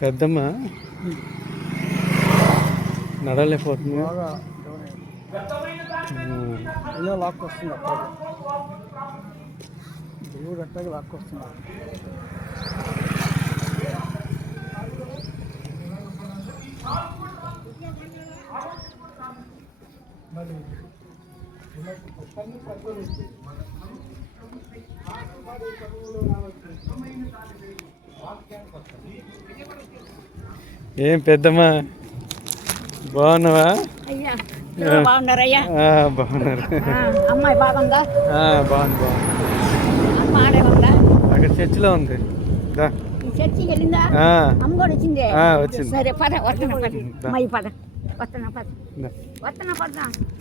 పెద్దమ్మ నడలేకపోతుంది. లాక్కొస్తుంది దేవుడు అట్టగా లాక్కొస్తుంది. ఏం పెద్దమ్మా బాగున్నావా? బాగున్నారయ్యా? బాగున్నారు. అమ్మాయి బాగుందా? బాగుంది బాగుంది. అమ్మాడే ఉందా? అక్కడ చర్చిలో ఉంది. చర్చికి వెళ్ళిందా? అమ్మ కూడా వచ్చింది. వచ్చింది. సరే పద వస్తున్నా పద మై పద వస్తున్నా పద వస్తున్నా పద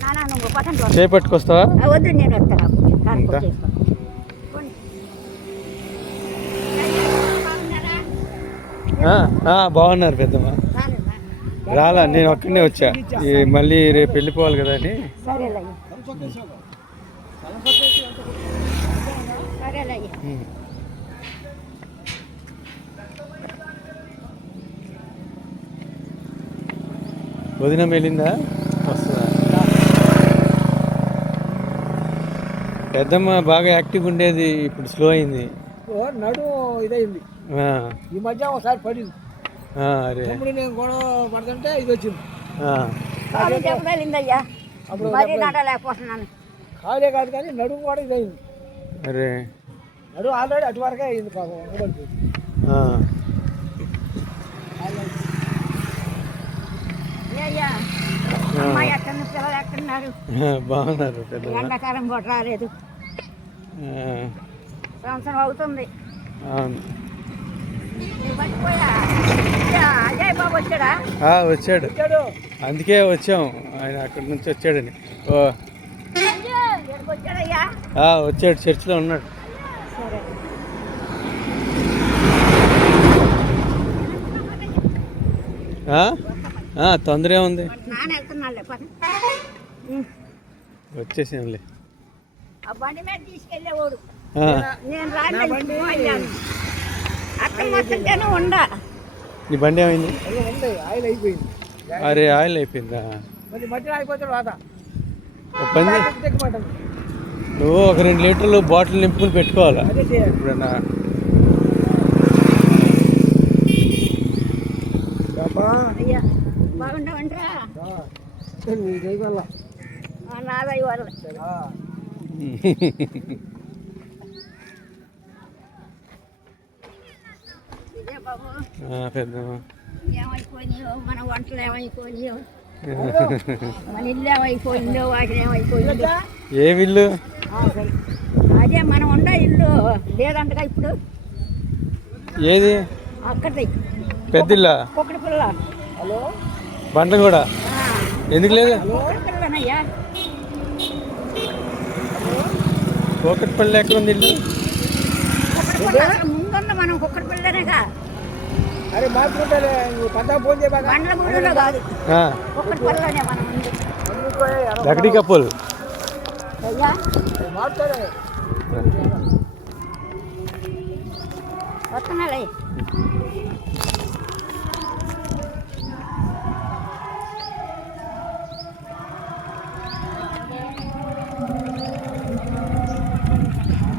నానా నువ్వు పదండి. చేపట్టుకొస్తావా? వద్దు నేను వస్తాను. బాగున్నారు పెద్దమ్మ. రాలా, నేను అక్కడనే వచ్చా. మళ్ళీ రేపు వెళ్ళిపోవాలి కదా అని. వదిన వెళ్ళిందా? వస్తుందా? పెద్దమ్మ బాగా యాక్టివ్ ఉండేది, ఇప్పుడు స్లో అయింది. నడు ఇదైంది ఈ మధ్య ఒకసారి పడింది. అరే నేను గొడవ పడుతుంటే ఇది వచ్చింది. ఖాళీ కాదు కానీ నడుము కూడా ఇదైంది. అరే నడుము ఆల్రెడీ అటు వరకే అయింది పాపం. బాగున్నారు. ఎండాకాలం కూడా రాలేదు, సంవత్సరం అవుతుంది. అజయ్ బాబు వచ్చాడా? వచ్చాడు, అందుకే వచ్చాం. ఆయన అక్కడి నుంచి వచ్చాడని. వచ్చాడు, చర్చిలో ఉన్నాడు. తొందర ఏముంది, వచ్చేసాంలే. బండి మీద తీసుకెళ్ళేవాడు, నేను రాను. అక్కడ మొత్తంగానే ఉండా. నీ బండి ఏమైంది? ఆయిల్ అయిపోయింది. అరే ఆయిల్ అయిపోయిందా? నువ్వు ఒక 2 లీటర్లు బాటిల్ నింపుకుని పెట్టుకోవాలా ఎప్పుడన్నా. బాగుండవంటరా నాదై వాళ్ళు. పెద్దమ్మా ఏమైపోయినాయో మన వంటలు, ఏమైపోయినాయో మన ఇల్లు ఏమైపోయిందో, వాటిని ఏమైపోయిందో. ఏ ఇల్లు? అదే మనం ఉండ ఇల్లు లేదంటగా ఇప్పుడు. ఏది? అక్కడిది పెద్ద ఇల్లా? ఒకటి పిల్ల. హలో బండ్లు కూడా ఎందుకు లేదు? ఒకటి పిల్లనయ్యా. ఒకటి పళ్ళు ఎక్కడ ఉంది ఇల్లు? ముందున్న మనం ఒక్కటి పిల్లనేగా. అరే బండ్ల గుడిలో కాదు, ఒక్కటి పిల్లనే మనం ఉంది. లకడీ కప్పులు వస్తున్నాలే.